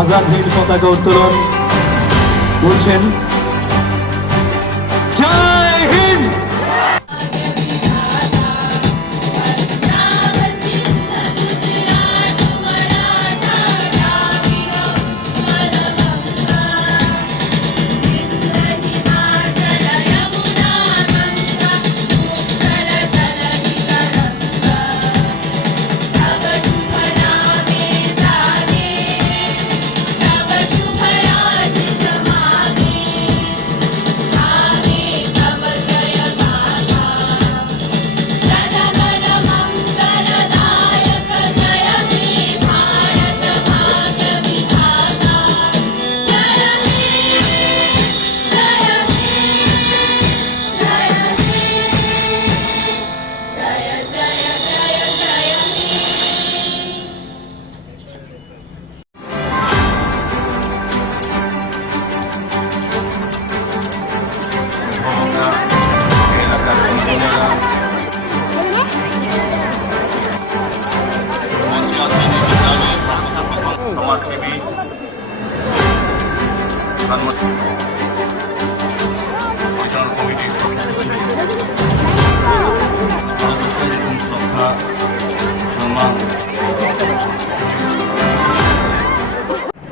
আজাদ হিন্দ পতাকা উত্তোলন করছেন। জয় হিন্দ।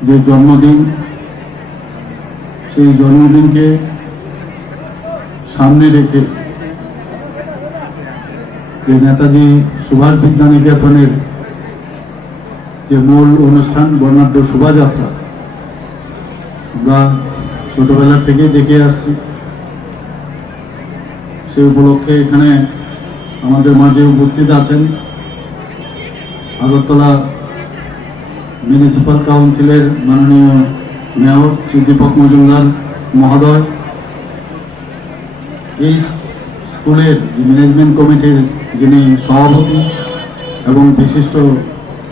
যে জন্মদিন, সেই জন্মদিনকে সামনে রেখে যে নেতাজি সুভাষ বিদ্যানিকেতনের যে মূল অনুষ্ঠান বর্ণাঢ্য শোভাযাত্রা আমরা ছোটবেলা থেকে দেখে আসছি, সেই উপলক্ষে এখানে আমাদের মাঝে উপস্থিত আছেন আগরতলা মিউনিসিপ্যাল কাউন্সিলের মাননীয় মেয়র শ্রী দীপক মজুমদার মহোদয়, এই স্কুলের ম্যানেজমেন্ট কমিটির যিনি সভাপতি এবং বিশিষ্ট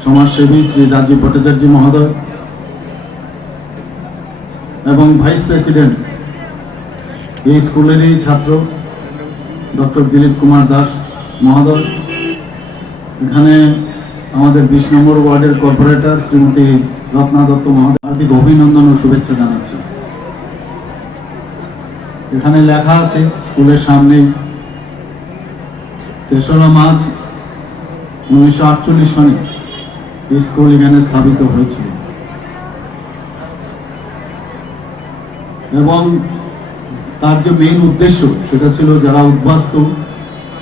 সমাজসেবী শ্রী রাজীব ভট্টাচার্য মহোদয় এবং ভাইস প্রেসিডেন্ট এই স্কুলেরই ছাত্র ডক্টর দিলীপ কুমার দাস মহোদয়, এখানে আমাদের 20 নম্বর ওয়ার্ডের কর্পোরেটর শ্রীমতী রত্না দত্ত মহোদয় হার্দিক অভিনন্দন ও শুভেচ্ছা জানাচ্ছি। এখানে লেখা আছে স্কুলের সামনে 3রা মার্চ 1948 সনে এই স্কুল এখানে স্থাপিত হয়েছিল এবং তার যে মেইন উদ্দেশ্য সেটা ছিল যারা উদ্বাস্তু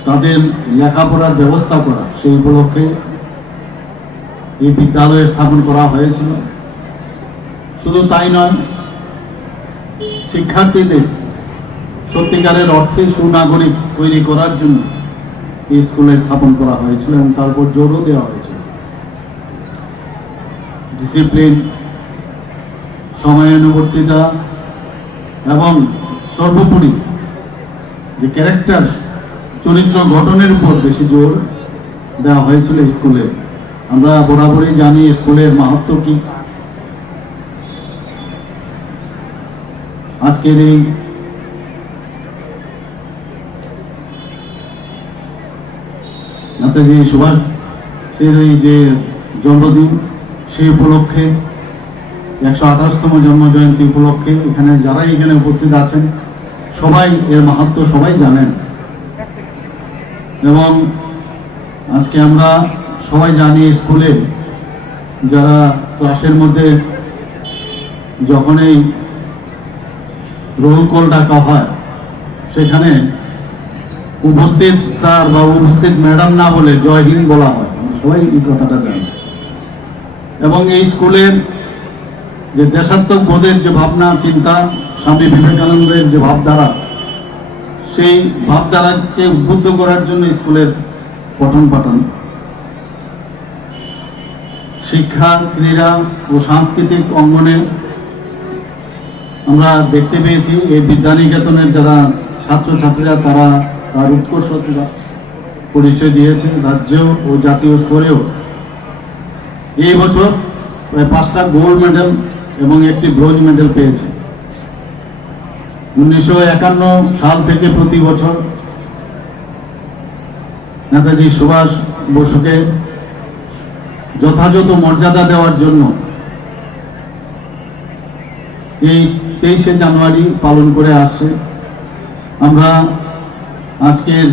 তাদের লেখাপড়ার ব্যবস্থা করা। সেই উপলক্ষে এই বিদ্যালয় স্থাপন করা হয়েছিল। শুধু তাই নয়, শিক্ষার্থীদের সত্যিকারের অর্থে সুনাগরিক তৈরি করার জন্য এই স্কুলে স্থাপন করা হয়েছিল এবং তারপর জোরও দেওয়া হয়েছিল ডিসিপ্লিন, সময়ানুবর্তিতা এবং সর্বোপরি যে ক্যারেক্টার চরিত্র গঠনের উপর বেশি জোর দেওয়া হয়েছিল স্কুলে। আমরা বরাবরই জানি স্কুলের মাহাত্ম্য কি। আজকের এই নেতাজি সুভাষের এই যে জন্মদিন, সেই উপলক্ষে 128তম জন্ম জয়ন্তী উপলক্ষে এখানে যারাই এখানে উপস্থিত আছেন সবাই এর মাহাত্ম্য সবাই জানেন এবং আজকে আমরা সবাই জানি স্কুলে যারা ক্লাসের মধ্যে যখন এই রোল কল ডাকা হয় সেখানে উপস্থিত স্যার বা উপস্থিত ম্যাডাম না বলে জয় হিন্দ বলা হয়, সবাই এই কথাটা জানে। এবং এই স্কুলের যে দেশাত্মক বোধের যে ভাবনা চিন্তা, স্বামী বিবেকানন্দের যে ভাবধারা, সেই ভাবধারাকে উদ্বুদ্ধ করার জন্য স্কুলের পঠন পাঠন, শিক্ষা, ক্রীড়া ও সাংস্কৃতিক অঙ্গনে আমরা দেখতে পেয়েছি এই বিদ্যানিকেতনের যারা ছাত্রছাত্রীরা তারা তার উৎকর্ষতা পরিচয় দিয়েছে রাজ্য ও জাতীয় স্তরেও। এই বছর প্রায় 5টা গোল্ড মেডেল এবং 1টি ব্রোঞ্জ মেডেল পেয়েছে। 1951 সাল থেকে প্রতি বছর নেতাজি সুভাষ বসুকে যথাযথ মর্যাদা দেওয়ার জন্য এই 23শে জানুয়ারি পালন করে আসছে। আমরা আজকের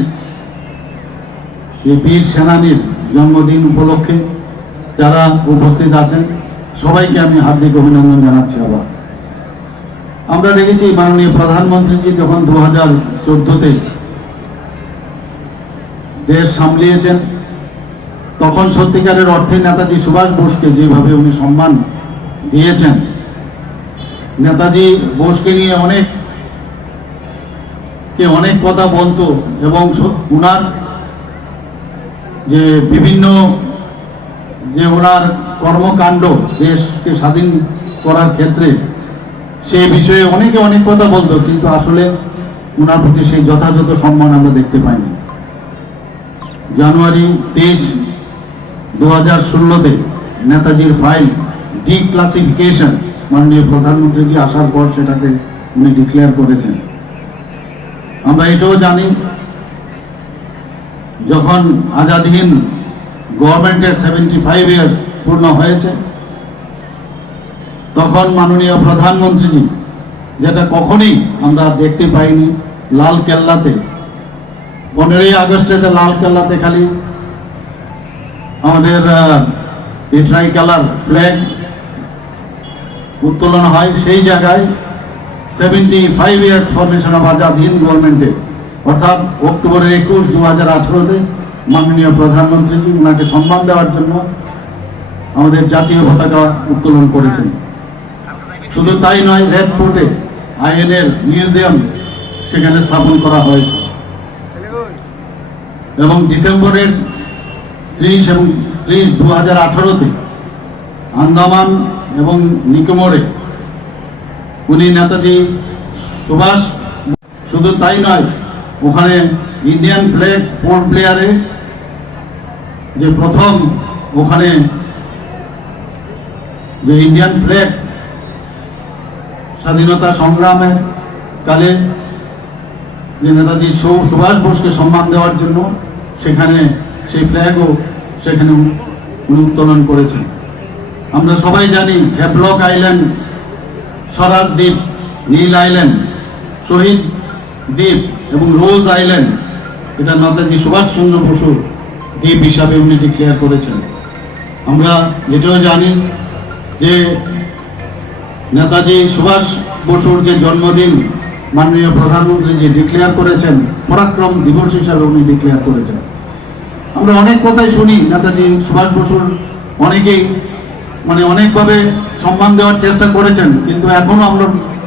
এই বীর সেনানীর জন্মদিন উপলক্ষে যারা উপস্থিত আছেন সবাইকে আমি হার্দিক অভিনন্দন জানাচ্ছি। আবার আমরা দেখেছি মাননীয় প্রধানমন্ত্রীজি যখন 2014-তে দেশ সামলিয়েছেন তখন সত্যিকারের অর্থে নেতাজি সুভাষ বোসকে যেভাবে উনি সম্মান দিয়েছেন, নেতাজি বোসকে নিয়ে অনেক কথা বলতো এবং উনার যে বিভিন্ন যে ওনার কর্মকাণ্ড দেশকে স্বাধীন করার ক্ষেত্রে সেই বিষয়ে অনেক কথা বলতো, কিন্তু আসলে ওনার প্রতি সেই যথাযথ সম্মান আমরা দেখতে পাইনি। জানুয়ারি 23, 2016-তে নেতাজির ফাইল ডিক্লাসিফিকেশন মাননীয় প্রধানমন্ত্রীজি আসার পর সেটাকে উনি ডিক্লেয়ার করেছেন। আমরা এটাও জানি যখন আজাদহীন গভর্নমেন্টের 75 ইয়ার্স পূর্ণ হয়েছে তখন মাননীয় প্রধানমন্ত্রীজি, যেটা কখনোই আমরা দেখতে পাইনি, লাল কেল্লাতে 15ই আগস্টেতে লাল কেল্লাতে খালি আমাদের ট্রাই কালার ফ্ল্যাগ উত্তোলন হয়, সেই জায়গায় 75 ইয়ার্স ফরমেশন অফ আজাদহীন গভর্নমেন্টে অর্থাৎ অক্টোবরের 21, 2018-তে মাননীয় প্রধানমন্ত্রীজি ওনাকে সম্মান দেওয়ার জন্য আমাদের জাতীয় পতাকা উত্তোলন করেছেন। শুধু তাই নয়, রেড ফোর্টে আইএনএর মিউজিয়াম সেখানে স্থাপন করা হয়েছে এবং ডিসেম্বরের 30 এবং 30, 2018-তে আন্দামান এবং নিকোবরে উনি নেতাজি সুভাষ, শুধু তাই নয়, ওখানে ইন্ডিয়ান ফ্ল্যাগ পোর্ট ব্লেয়ারে যে প্রথম ওখানে যে ইন্ডিয়ান ফ্ল্যাগ স্বাধীনতা সংগ্রামের কালে যে নেতাজি সুভাষ বোসকে সম্মান দেওয়ার জন্য সেখানে সেই ফ্ল্যাগও সেখানে উত্তোলন করেছেন। আমরা সবাই জানি হ্যাভলক আইল্যান্ড, স্বরাজ দ্বীপ, নীল আইল্যান্ড, শহীদ দ্বীপ এবং রোজ আইল্যান্ড এটা নেতাজি সুভাষচন্দ্র বসুর দ্বীপ হিসাবে উনি ডিক্লেয়ার করেছেন। আমরা এটাও জানি যে নেতাজি সুভাষ বসুর যে জন্মদিন মাননীয় প্রধানমন্ত্রী যে ডিক্লেয়ার করেছেন পরাক্রম দিবস হিসাবে উনি ডিক্লেয়ার করেছেন। আমরা অনেক কথাই শুনি নেতাজি সুভাষ বসুর, অনেকেই অনেকভাবে সম্মান দেওয়ার চেষ্টা করেছেন, কিন্তু এখনো আমরা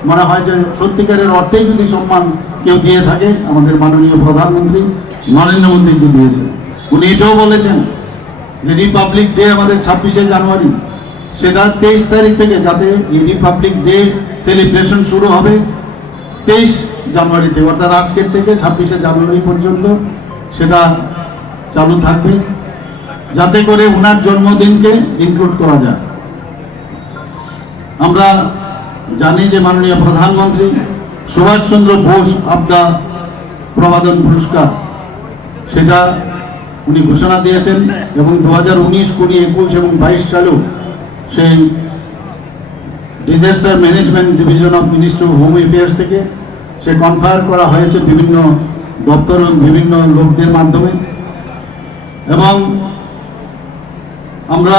মনে হয় যে সত্যিকারের অর্থেই যদি সম্মান কেউ দিয়ে থাকে আমাদের মাননীয় প্রধানমন্ত্রী নরেন্দ্র মোদীজি দিয়েছেন। উনি এটাও বলেছেন যে রিপাবলিক ডে আমাদের 26শে জানুয়ারি, সেটা 23 তারিখ থেকে, যাতে এই রিপাবলিক ডে সেলিব্রেশন শুরু হবে 23 জানুয়ারি থেকে, অর্থাৎ আজকের থেকে 26শে জানুয়ারি পর্যন্ত সেটা চালু থাকবে, যাতে করে ওনার জন্মদিনকে ইনক্লুড করা যায়। আমরা জানি যে মাননীয় প্রধানমন্ত্রী সুভাষচন্দ্র বোস আবদা প্রবাদন পুরস্কার সেটা উনি ঘোষণা দিয়েছেন এবং 2019, 20, 21 এবং 22 সালেও সেই disaster management division of ministry of home affairs থেকে সে কনফার করা হয়েছে বিভিন্ন দপ্তর এবং বিভিন্ন লোকদের মাধ্যমে। এবং আমরা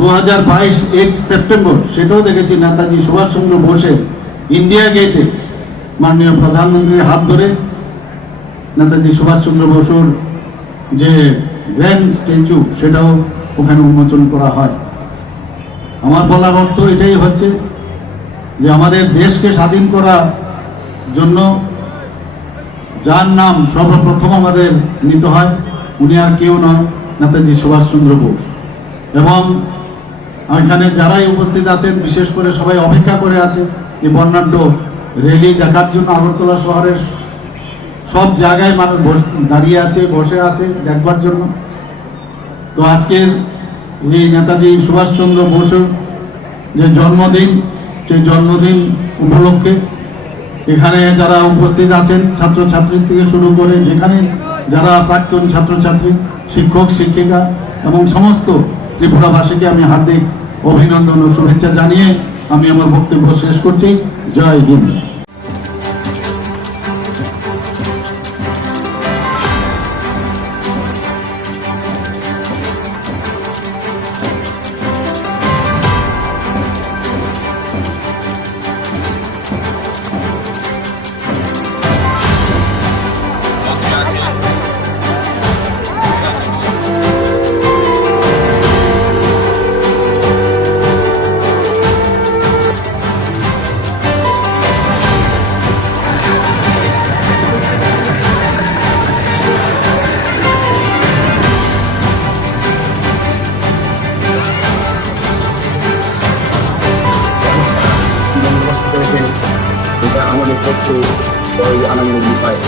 2022 1 সেপ্টেম্বর সেটাও দেখেছি নেতাজি সুভাষচন্দ্র বোসের ইন্ডিয়া গেটে মাননীয় প্রধানমন্ত্রীর হাত ধরে নেতাজি সুভাষচন্দ্র বসুর যে গ্র্যান্ড স্ট্যাচু সেটাও ওখানে উন্মোচন করা হয়। আমার বলার অর্থ এটাই হচ্ছে যে আমাদের দেশকে স্বাধীন করার জন্য যার নাম সর্বপ্রথম আমাদের নিতে হয় উনি আর কেউ নয়, নেতাজি সুভাষচন্দ্র বোস। এবং এখানে যারাই উপস্থিত আছেন বিশেষ করে সবাই অপেক্ষা করে আছে এই বর্ণাঢ্য র্যালি দেখার জন্য। আগরতলা শহরের সব জায়গায় মানুষ দাঁড়িয়ে আছে, বসে আছে দেখবার জন্য। তো আজকের এই নেতাজি সুভাষচন্দ্র বসুর যে জন্মদিন, সেই জন্মদিন উপলক্ষে এখানে যারা উপস্থিত আছেন ছাত্রছাত্রী থেকে শুরু করে যেখানে যারা প্রাক্তন ছাত্রছাত্রী, শিক্ষক শিক্ষিকা এবং সমস্ত ত্রিপুরাবাসীকে আমি হার্দিক অভিনন্দন ও শুভেচ্ছা জানিয়ে আমি আমার বক্তব্য শেষ করছি। জয় হিন্দ। এটা আমাদের পক্ষে বড়ই আনন্দের বিষয়।